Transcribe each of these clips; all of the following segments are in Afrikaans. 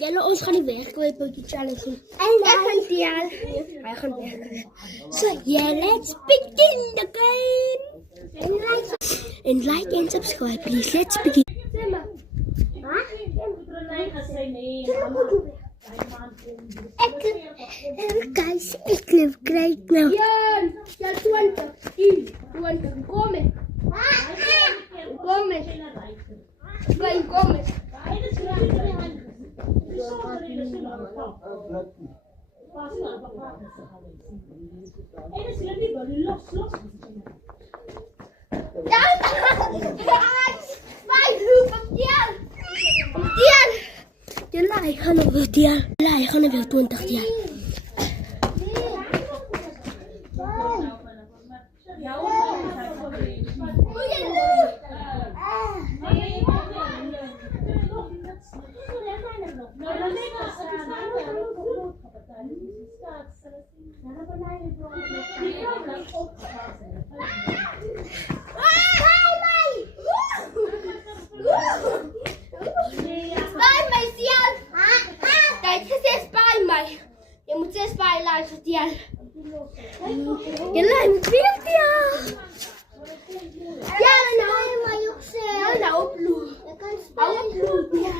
Jelle, ons gaan niet weg. Ik wil een beetje challenge doen. Wij gaan weg. So, yeah, let's begin the game. And like and subscribe, please. Let's begin. Guys, ik leef krijg nou. Ja, 20. 20. Kom eens. Kom eens. Kom eens. Jelai gaan op weer 20 jaar. Je moet 6 bij luisteren, Tia. Je lijkt 40 jaar. Ja, nou, maar joh. Nou, op bloed. Hou op bloed, ja.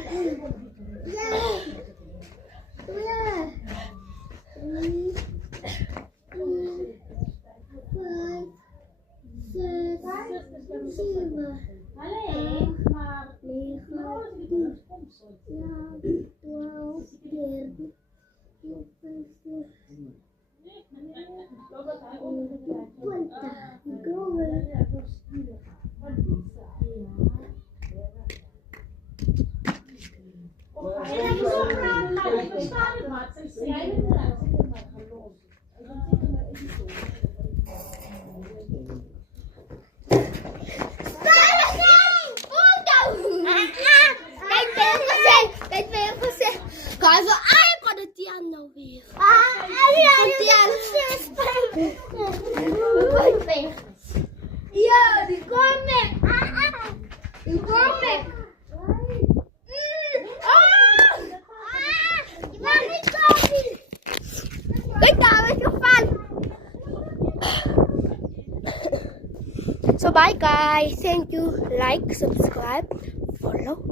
Guys, I'm gonna Tian nou weer. Ja, die kom ik. Die kom ik. Kijk daar, weet je van. So bye guys, thank you, like, subscribe, follow.